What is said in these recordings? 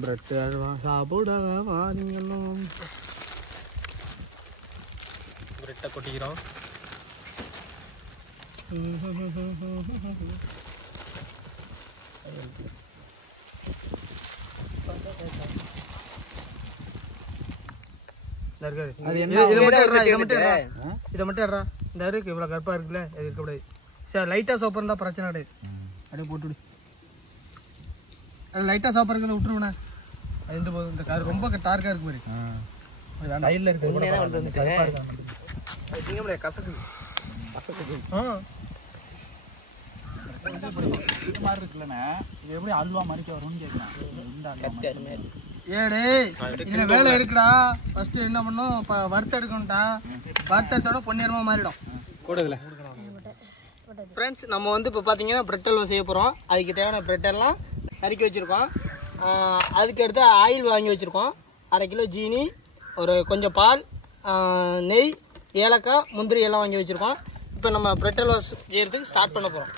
Bread halwa சாப்பிடவா நீங்களும். பிரெட்டை கொட்டிக்கிறோம். இதை மட்டும் எடுறா. இந்த இருக்கு இவ்வளோ கருப்பாக இருக்குல்ல, இது இருக்கக்கூடாது. சரி, லைட்டாக சோப்பு இருந்தால் பிரச்சனை கிடையாது. அப்படியே போட்டுவிடு. அது லைட்டாக சோப்பு இருக்கிறத விட்டுருவேண்ணே. அது எந்த போதும். இந்த கார் ரொம்ப டார்க்காக இருக்கு மாதிரி. சைடில் இருக்கு கசக்கு கசக்கு. மாதிரி இருக்குல்லண்ணே, இது எப்படி அல்வா மறிக்க வரும்னு கேட்குறேன். ஏடே இதுல வேலை இருக்குடா. ஃபர்ஸ்ட் என்ன பண்ணும், இப்போ வறுத்து எடுக்கணும்டா. வறுத்து எடுத்தோட பொன்னிறமா மாறிடும். கூடுதல ஃப்ரெண்ட்ஸ், நம்ம வந்து இப்போ பார்த்தீங்கன்னா பிரெட் அல்வா செய்ய போகிறோம். அதுக்கு தேவையான பிரெட் எல்லாம் நறுக்கி வச்சுருக்கோம். அதுக்கு அடுத்து ஆயில் வாங்கி வச்சுருக்கோம். 1/2 கிலோ ஜீனி, ஒரு கொஞ்சம் பால், நெய், ஏலக்காய், முந்திரி எல்லாம் வாங்கி வச்சுருக்கோம். இப்போ நம்ம பிரெட் அல்வா செய்யறதுக்கு ஸ்டார்ட் பண்ண போகிறோம்.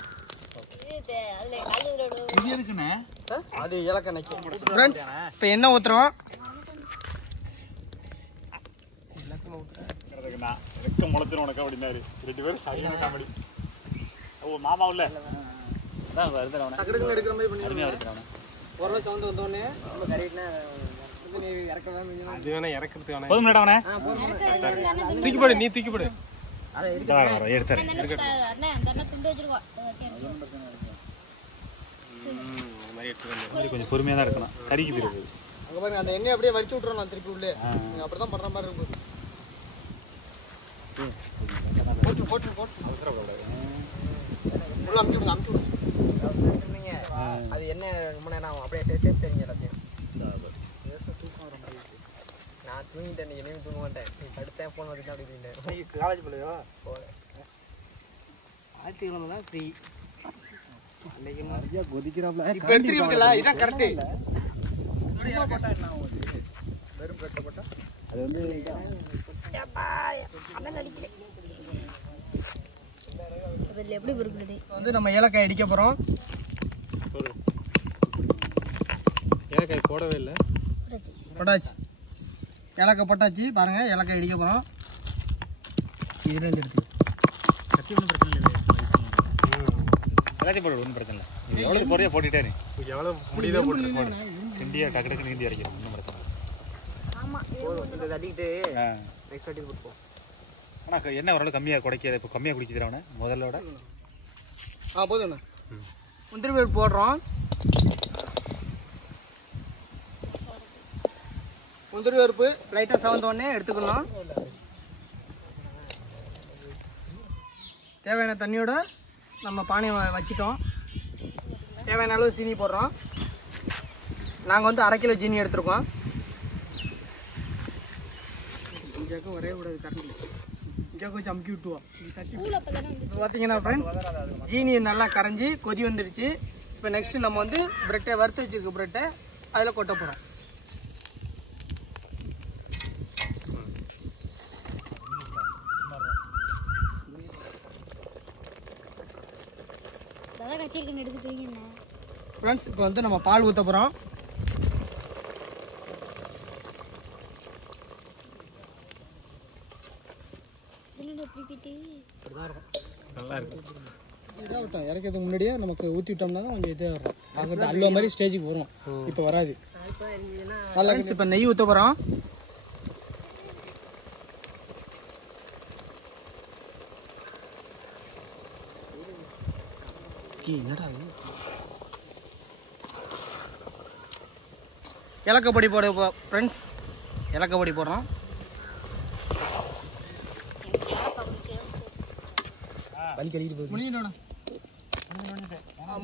அது ஏலக்காய். ஃப்ரெண்ட்ஸ், இப்போ எண்ணெய் ஊற்றுறோம். முளைச்சிரும் உனக்கு அப்படின்னாரு. 2 பேரும் சரியான காமெடி. ஓ மாமா இல்ல அதான் வருதுறவனே டக்குனு எடுக்கிற மாதிரி பண்ணி ஒரு சவுண்ட் வந்தோடனே நம்ம கரெக்ட்னா நீ இறக்கலாம். அது வேணா இறக்கிறதுக்கு வேணா போதும் மேடவனே. தூக்கி போடு, நீ தூக்கி போடு. அத எடுத்துறேன். அண்ணா அந்த துண்டு வச்சிருக்கோம். கொஞ்சம் பொறுமையா தான் இருக்கணும். கறிக்கு பிறகு அங்க பாருங்க, அந்த எண்ணெய் அப்படியே வடிச்சு விட்டுறோம். நான் திருப்பி உள்ளே நீங்க அப்படிதான் பண்ற மாதிரி இருக்கும். போட்டு போட்டு போட்டு உள்ள அமுச்சு விடுங்க, அமுச்சு விடுங்க. அது என்ன ரொம்ப நேரம் அப்படியே சேர்த்து தெரிஞ்ச எல்லாத்தையும். நான் தூங்கிட்டேன், நீ என்னையும் தூங்க மாட்டேன். நீ படுத்தேன் போன் வந்துட்டு அப்படி காலேஜ் போலையோ போல. ஞாயிற்றுக்கிழமை தான் ஃப்ரீ. கொதிக்கிறாப்ல இப்ப எடுத்துக்கிட்டா இதான் கரெக்ட். வெறும் பிரெட் போட்டா அது வந்து எப்படி புரியுது. வந்து நம்ம ஏலக்காய் அடிக்க போறோம். ஏலக்காய் போடவே இல்லை, போட்டாச்சு. ஏலக்காய் போட்டாச்சு. பாருங்க, ஏலக்காய் அடிக்க போறோம். இதுல இருந்து எடுத்து எல்லாத்தையும் போடு, ஒன்றும் பிரச்சனை இல்லை. நீ எவ்வளவு பொறையா போட்டுட்டே நீ எவ்வளவு முடியுதோ போட்டு கிண்டியா டக்கு டக்கு கிண்டி அரைக்கிறோம். ஒன்றும் பிரச்சனை இல்லை. ஆமா இதை தட்டிக்கிட்டு நெக்ஸ்ட் வாட்டி போட்டுப்போம். ஆனால் என்ன ஓரளவு கம்மியாக குடைக்கிற, இப்போ கம்மியாக குடிக்கிறவனே முதல்லோட. போதும்ண்ணா. முந்திரி பருப்பு போடுறோம். முந்திரி பருப்பு லைட்டாக சவந்தோடனே எடுத்துக்கணும். தேவையான தண்ணியோட நம்ம பானையை வச்சிட்டோம். தேவையான அளவு சீனி போடுறோம். நாங்கள் வந்து 1/2 கிலோ ஜீனி எடுத்துருக்கோம். இங்கேக்கும் ஒரே கூடாது, கரண்ட் இங்கேக்கும் வச்சு அமுக்கி விட்டுவோம். இப்போ பார்த்தீங்கன்னா ஃப்ரெண்ட்ஸ், ஜீனி நல்லா கரைஞ்சி கொதி வந்துடுச்சு. இப்போ நெக்ஸ்ட் நம்ம வந்து பிரெட்டை வறுத்து வச்சிருக்க பிரெட்டை அதில் கொட்ட போகிறோம். ஃப்ரெண்ட்ஸ், இப்போ வந்து நம்ம பால் ஊற்ற போகிறோம். நல்லா இருக்கும். இதாக விட்டோம் இறக்கிறதுக்கு முன்னாடியே நமக்கு ஊற்றி விட்டோம்னா தான் கொஞ்சம் இதே வரும். பார்க்கறது அல்வா மாதிரி ஸ்டேஜுக்கு வரும். இப்போ வராது. இப்போ நெய் ஊற்ற போகிறோம். என்னடா ஏலக்காய் பொடி போட ஃப்ரெண்ட்ஸ், ஏலக்காய் பொடி போடுறோம்.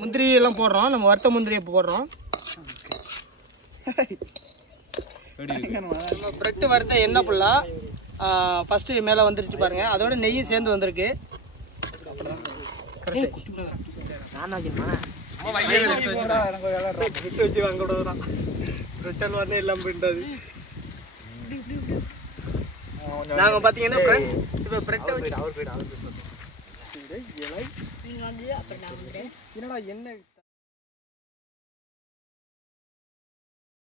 முந்திரி எல்லாம் போடுறோம். நம்ம வறுத்த முந்திரி இப்போ போடுறோம். பிரெட் வறுத்த எண்ணெய் ஃபுல்லா ஃபர்ஸ்ட் மேலே வந்துருச்சு பாருங்க. அதோட நெய்யும் சேர்ந்து வந்திருக்கு. நாங்க பாத்தீங்கன்னா ஃப்ரெண்ட்ஸ் இப்போ பிரெட் வச்சு என்னடா என்ன